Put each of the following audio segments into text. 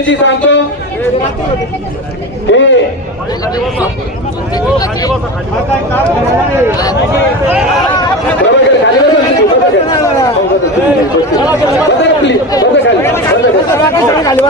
परिस्थिती सांगतो. खाली.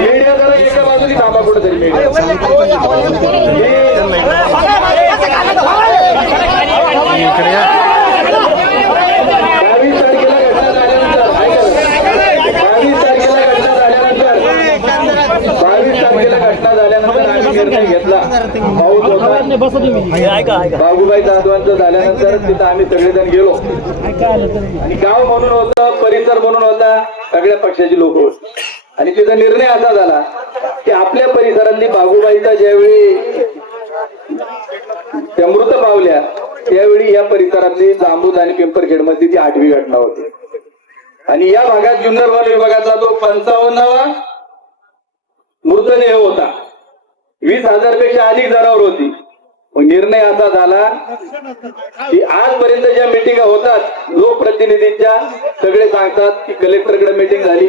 मीडिया जरा एका बाजूची थांबा कुठेतरी मीडिया बाबूबाई जाधवांचं झाल्यानंतर तिथं आम्ही सगळेजण गेलो. आणि गाव म्हणून होतं परिसर म्हणून होता सगळ्या पक्षाची लोक आणि तिथं निर्णय असा झाला की आपल्या परिसरातली बाबूबाईचा ज्यावेळी त्या मृत पावल्या त्यावेळी या परिसरातली जांबूज आणि पिंपरखेडमध्ये ती आठवी घटना होती. आणि या भागात जुन्नर वन विभागातला तो पंचावन्नावा मृतदेह होता वीस हजारपेक्षा अधिक जनावर होती. मग निर्णय असा झाला की आजपर्यंत ज्या मिटिंग होतात. लोकप्रतिनिधींच्या सगळे सांगतात की कलेक्टरकडे मिटिंग झाली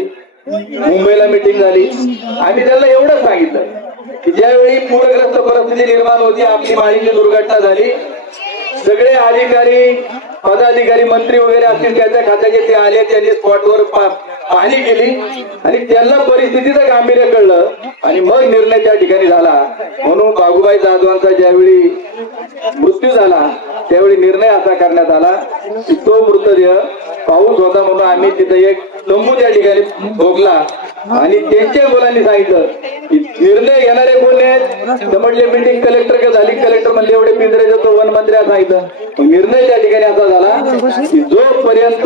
मुंबईला मिटिंग झाली. आणि त्यांना एवढंच सांगितलं की ज्यावेळी पूरग्रस्त परिस्थिती निर्माण होती आपली माळीची दुर्घटना झाली सगळे अधिकारी पदाधिकारी मंत्री वगैरे असतील त्याच्या खात्याचे ते आले त्यांनी स्पॉटवर पाहणी केली आणि त्यांना परिस्थितीचं गांभीर्य कळलं आणि मग निर्णय त्या ठिकाणी झाला. म्हणून बाबूबाई जाधवांचा ज्यावेळी मृत्यू झाला त्यावेळी निर्णय असा करण्यात आला की तो मृतदेह पाऊस होता म्हणून आम्ही तिथे एक तंबू त्या ठिकाणी भोगला. आणि त्यांच्या मुलांनी सांगितलं की निर्णय घेणारे कोण आहेत तर म्हटले मिटिंग कलेक्टर झाली? कलेक्टर म्हणले एवढे पिंजरे देतो वन मंत्र्या सांगितलं मग निर्णय त्या ठिकाणी असा झाला की जोपर्यंत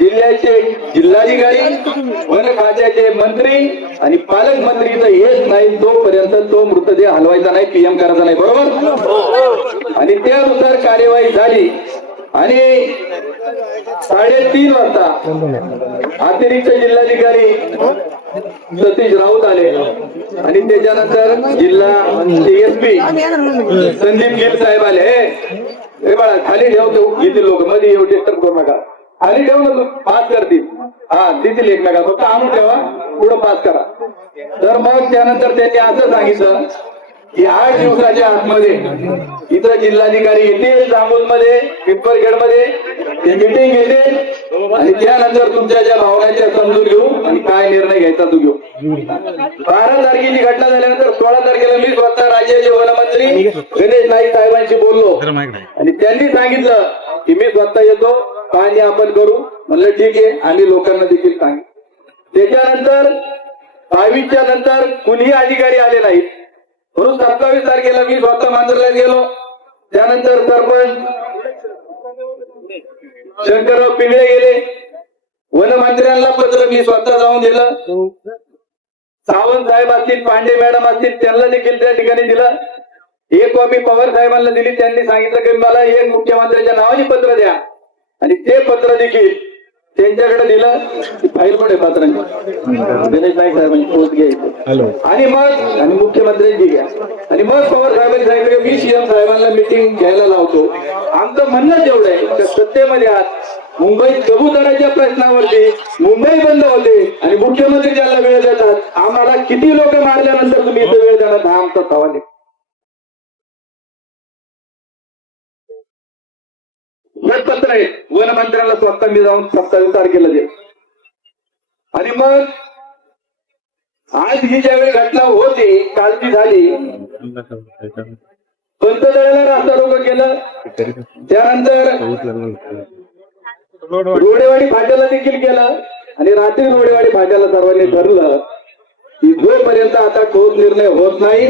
जिल्ह्याचे जिल्हाधिकारी वन खात्याचे मंत्री आणि पालकमंत्री इथं येत नाही तोपर्यंत तो मृतदेह हलवायचा नाही पीएम करायचा नाही बरोबर? आणि त्यानुसार कार्यवाही झाली. आणि साडेतीन वाजता अतिरिक्त जिल्हाधिकारी सतीश राऊत आले. आणि त्याच्यानंतर जिल्हा डीएसपी संदीप गिल साहेब आले. हे बाळा खाली ठेवतो घेतील लोक. मध्ये येऊ डिस्टर्ब करू नका. खाली ठेव ना तू. पास करतील. हा देतील एकमेका फक्त आणून ठेवा. पुढं पास करा. तर मग त्यानंतर त्यांनी असं सांगितलं की आठ दिवसाच्या आतमध्ये इथं जिल्हाधिकारी येतील जामोदमध्ये पिंपरखेडमध्ये ते मिटिंग घेते आणि त्यानंतर तुमच्या ज्या भावनाच्या समजून घेऊ आणि काय निर्णय घ्यायचा तू घेऊ. बारा तारखेची घटना झाल्यानंतर सोळा तारखेला मी स्वतः राज्याचे वनमंत्री गणेश नाईक साहेबांशी बोललो. आणि त्यांनी सांगितलं की मी स्वतः येतो पाहणी आपण करू. म्हणलं ठीक आहे आम्ही लोकांना देखील सांग. त्याच्यानंतर बावीसच्या नंतर कुणीही अधिकारी आले नाहीत. म्हणून सत्तावीस तारखेला मी स्वतः मांजरला गेलो. त्यानंतर सरपंच शंकरराव पिंगळे गेले. वनमंत्र्यांना पत्र मी स्वतः जाऊन दिलं. सावंत साहेब असतील पांडे मॅडम असतील त्यांना देखील त्या ठिकाणी दिलं. एक कॉपी पवार साहेबांना दिली. त्यांनी सांगितलं की मला एक मुख्यमंत्र्यांच्या नावाने पत्र द्या. आणि ते पत्र देखील त्यांच्याकडे दिलं फाईल पण आहे पत्रांची. गणेश नाईक साहेबांची पोच घ्यायची. आणि मग आणि मुख्यमंत्र्यांची घ्या. आणि मग पवार साहेबांनी सांगितलं की मी सीएम साहेबांना मिटिंग घ्यायला लावतो. आमचं म्हणणं एवढं आहे का सत्तेमध्ये आहात. मुंबईत कबुतराच्या प्रश्नावरती मुंबई बंद होते आणि मुख्यमंत्री ज्याला वेळ देतात आम्हाला किती लोक मारल्यानंतर तुम्ही इथं वेळ देणार? हा आमचा सवाल आहे. हे पत्र आहे. वनमंत्र्यांना स्वतः मी जाऊन सत्तावीस तारखेला दे आणि मग आज ही ज्यावेळी घटना होती कालची झाली पंचदळाला रास्ता रोको केलं. त्यानंतर रोडेवाडी फाट्याला देखील केलं आणि रात्री रोडेवाडी फाट्याला सर्वांनी ठरलं की जोपर्यंत आता ठोस निर्णय होत नाही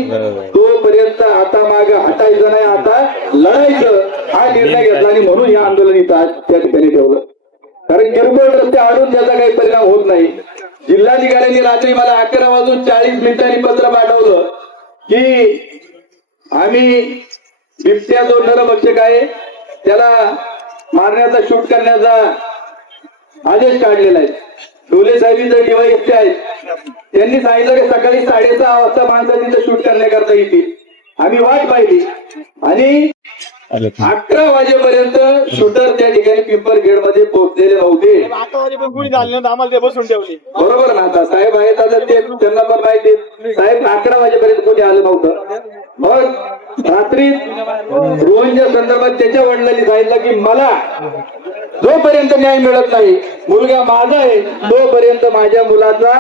पर्यंत आता माग हटायचं नाही आता लढायचं हा निर्णय घेतला आणि म्हणून हे आंदोलन इथं आज त्या ठिकाणी ठेवलं. कारण किरकोळ रस्ते आडून त्याचा काही परिणाम होत नाही. जिल्हाधिकाऱ्यांनी रात्री मला अकरा वाजून चाळीस मिनिटांनी पत्र पाठवलं की आम्ही बिबट्या जो नरभक्षक आहे त्याला मारण्याचा शूट करण्याचा आदेश काढलेला आहे. डोले साहेबीचे डिवाईस ते आहेत. त्यांनी सांगितलं की सकाळी साडेसहा वाजता माणसं तिथं शूट करण्याकरता येतील. आम्ही वाट पाहिली. आणि अकरा वाजेपर्यंत शूटर त्या ठिकाणी पिंपरखेडमध्ये पोहोचलेले नव्हते. आम्हाला ते बसून ठेवली. बरोबर ना आता? साहेब आहेत आता ते त्यांना पण माहिती साहेब अकरा वाजेपर्यंत कोणी आलं नव्हतं. मग रात्री रोहनच्या संदर्भात त्याच्या वडिलांनी सांगितलं की मला जोपर्यंत न्याय मिळत नाही मुलगा माझा आहे तोपर्यंत माझ्या मुलाचा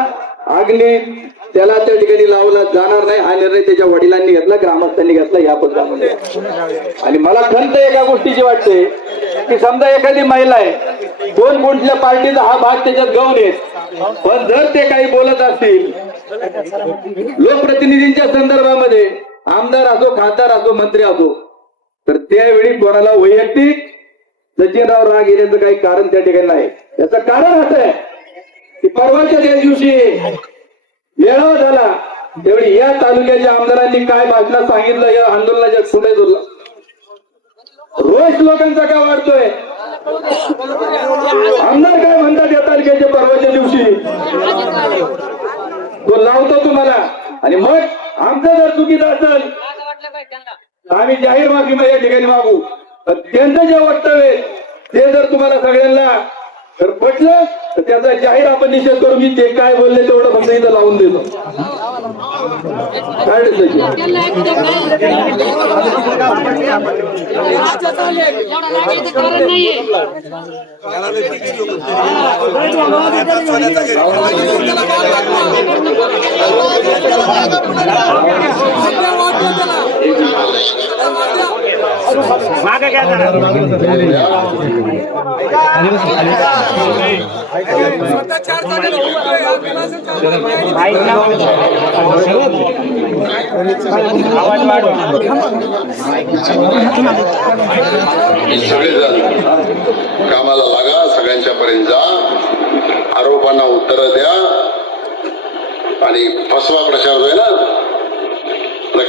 अग्नी त्याला त्या ठिकाणी लावला जाणार नाही. हा निर्णय त्याच्या वडिलांनी घेतला ग्रामस्थांनी घेतला या पद्धतीने आणि मला खंत एका गोष्टीची वाटते की समजा एखादी महिला आहे दोन कोणत्या पार्टीचा हा भाग त्याच्यात गौण येत पण जर ते काही बोलत असतील लोकप्रतिनिधींच्या संदर्भामध्ये आमदार असो खासदार असो मंत्री असो तर त्यावेळी कोणाला वैयक्तिक सचिनराव राग येण्याचं काही कारण त्या ठिकाणी नाही. याचं कारण असं आहे की परवाच्या त्या दिवशी मेळावा झाला. त्यावेळी या तालुक्याच्या आमदारांनी काय भाषणात सांगितलं या आंदोलनाच्या पुढे जोडलं रोष लोकांचा का वाढतोय? आमदार काय म्हणतात या तालुक्याच्या परवाच्या दिवशी? तो लावतो तुम्हाला. आणि मग आमचं जर चुकीचं असेल आम्ही जाहीर माफी या ठिकाणी मागू. त्यांचं जे वक्तव्य ते जर तुम्हाला सगळ्यांना तर पटलं तर त्याचा जाहीर आपण निषेध करू मी ते काय बोलले तेवढं फक्त इथं लावून देतो काय नाही. मागे घ्या आवाज वाढव सगळेजण कामाला लागा सगळ्यांच्या पर्यंत जा. आरोपांना उत्तर द्या. आणि फसवा प्रचार जो ना?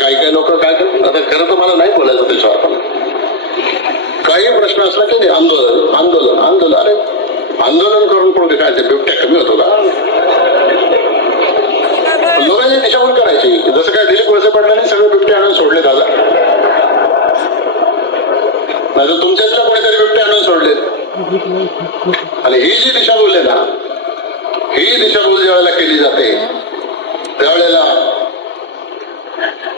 काही काही लोक काय करतात? आता खरं तर मला नाही बोलायचं त्याच्यावर. पण काही प्रश्न असला की नाही आंदोलन आंदोलन आंदोलन. अरे आंदोलन करून कोणते काय ते बिबट्या कमी होतो का? लोकांची दिशाभूल करायची. जसं काय दिलीप वळसे पाटलांनी सगळे बिबटे आणून सोडले दादा नाही तर तुमच्यातल्या कोणीतरी बिबटे आणून सोडले आणि ही जी दिशाभूल आहे ना ही दिशाभूल ज्या वेळेला केली जाते त्यावेळेला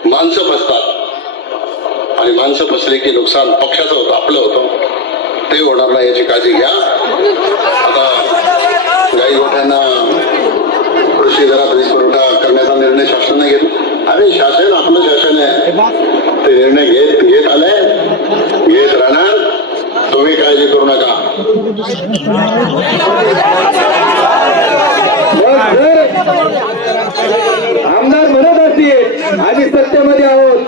माणसं बसतात. आणि माणसं फसले की नुकसान पक्षाचं होतं आपलं होतं. ते होणार नाही याची काळजी घ्या. आता गाई गोठ्यांना कृषी दरात वीज पुरवठा करण्याचा निर्णय शासनाने घेतला. अरे शासन आपलं शासन आहे. ते निर्णय घेत घेत आले घेत राहणार. तुम्ही काळजी करू नका. आमदार म्हणत असतील आम्ही सत्तेमध्ये आहोत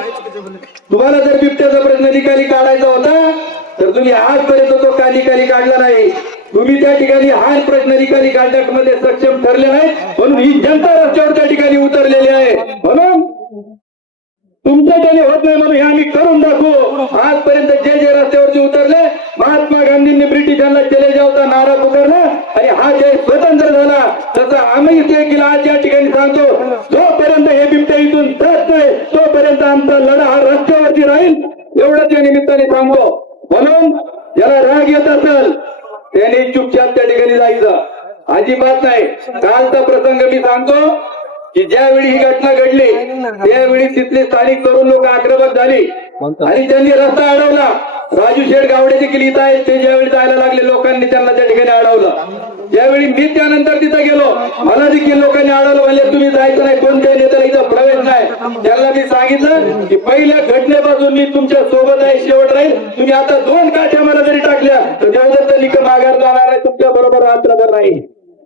तुम्हाला जर बिबट्याचा प्रश्न निकाली काढायचा होता तर तुम्ही आजपर्यंत तो का निकाली काढला नाही. तुम्ही त्या ठिकाणी हा प्रश्न निकाली काढण्यामध्ये सक्षम ठरले नाही. म्हणून ही जनता रस्त्यावर त्या ठिकाणी उतरलेली आहे. म्हणून तुमच्या त्याने होत नाही म्हणून हे आम्ही करून दाखवू. आजपर्यंत जे जे रस्त्यावरती उतरले महात्मा गांधींनी ब्रिटिशांना चले जावता नारा पुकारला आणि हा जय स्वतंत्र झाला. तसा आम्ही ते केलं आज या ठिकाणी सांगतो. जोपर्यंत हे बिबट्या इथून जात नाही तोपर्यंत आमचा लढा हा रस्त्यावरती राहील एवढंच या निमित्ताने सांगतो. म्हणून ज्याला राग येत असेल त्याने चुपचाप त्या ठिकाणी जायचं. अजिबात नाही. कालचा प्रसंग मी सांगतो की ज्यावेळी ही घटना घडली त्यावेळी तिथले स्थानिक तरुण लोक आक्रमक झाली. आणि त्यांनी रस्ता अडवला. राजू शेठ गावडे देखील इथं आहेत ते ज्यावेळी जायला लागले लोकांनी त्यांना त्या ठिकाणी अडवलं. ज्यावेळी मी त्यानंतर तिथं गेलो. मला देखील लोकांनी आढळलं म्हणजे तुम्ही जायचं नाही कोणत्याही नेत्याला इथं प्रवेश नाही. त्यांना मी सांगितलं की पहिल्या घटनेपासून मी तुमच्यासोबत आहे शेवट राहील. तुम्ही आता दोन काठ्या मला जरी टाकल्या तर देवदत्त निकम माघार जाणार आहे तुमच्या बरोबर रात्रभर नाही.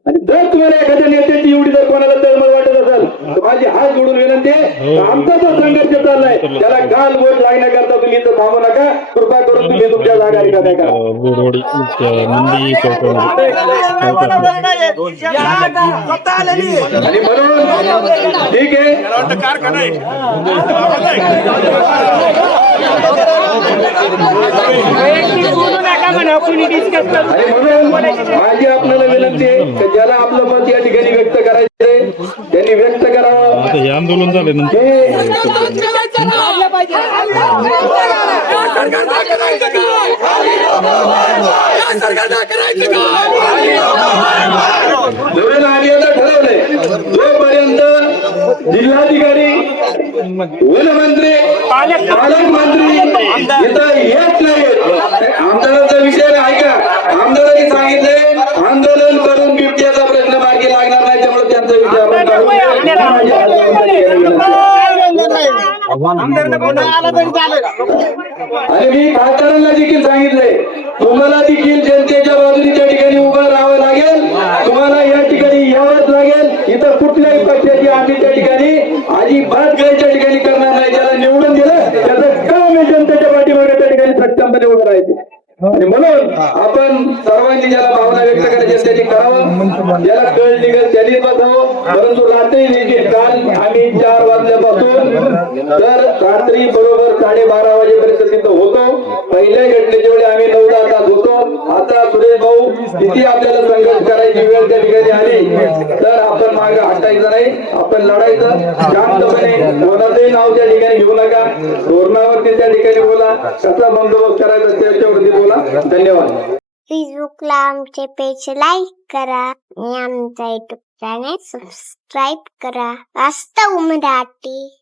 आणि जर तुम्हाला एखाद्या नेत्याची एवढी जर कोणाला तळमळ वाटत असेल तर माझी हात जोडून विनंती आहे आमचा जो संघर्ष चाललाय त्याला गाल बोट लागण्याकरता तुम्ही इथं थांबू नका. कृपा करून तुम्ही तुमच्या जागा रिकाम्या करा. आणि म्हणून ठीक आहे. आणि म्हणून माझी आपल्याला विनंती आहे की ज्याला आपलं मत या ठिकाणी व्यक्त करायचंय त्यांनी व्यक्त करावं आता हे आंदोलन झाल्यानंतर हे जिल्हाधिकारी वनमंत्री पालकमंत्री इथं येत नाहीत आमदारांचा विषय ऐका आमदारांनी सांगितले आंदोलन करून बिबट्याचा प्रश्न मार्गी लागणार नाही त्यामुळे त्यांचा विषय आपण काढू. ही माझी आंदोलनाची आणि मी खासदारांना देखील सांगितलंय तुम्हाला देखील जनतेच्या बाजूने त्या ठिकाणी उभं राहावं लागेल. तुम्हाला या ठिकाणी यावंच लागेल. इथं कुठल्याही पक्षाची आम्ही त्या ठिकाणी अजिबात गैर त्या ठिकाणी करणार नाही. ज्याला निवडून दिलं त्याचं काम आहे जनतेच्या पाठीमागे त्या ठिकाणी सक्षमपणे उभं राहायचे. आणि म्हणून आपण सर्वांनी ज्याला भावना व्यक्त करायच्या त्यांनी करावं. ज्याला कळ निघेल त्यांनी बसावं. परंतु रात्री देखील काल आम्ही चार तर रात्री बरोबर साडेबारा वाजेपर्यंत तिथं होतो. पहिल्या घटनेच्या वेळी आम्ही नऊ दहा तास होतो. आता सुरेश भाऊ किती आपल्याला संघर्ष करायची वेळ त्या ठिकाणी आली? तर आपण माग हटायचं नाही. आपण लढायचं. शांतपणे कोणाचंही नाव त्या ठिकाणी घेऊ नका. धोरणावरती त्या ठिकाणी बोला. कसा बंदोबस्त करायचा त्याच्यावरती बोला. धन्यवाद. फेसबुकला आमचे पेज लाईक करा आणि आमचा युट्यूब चॅनेल सबस्क्राईब करा. वास्तव मराठी.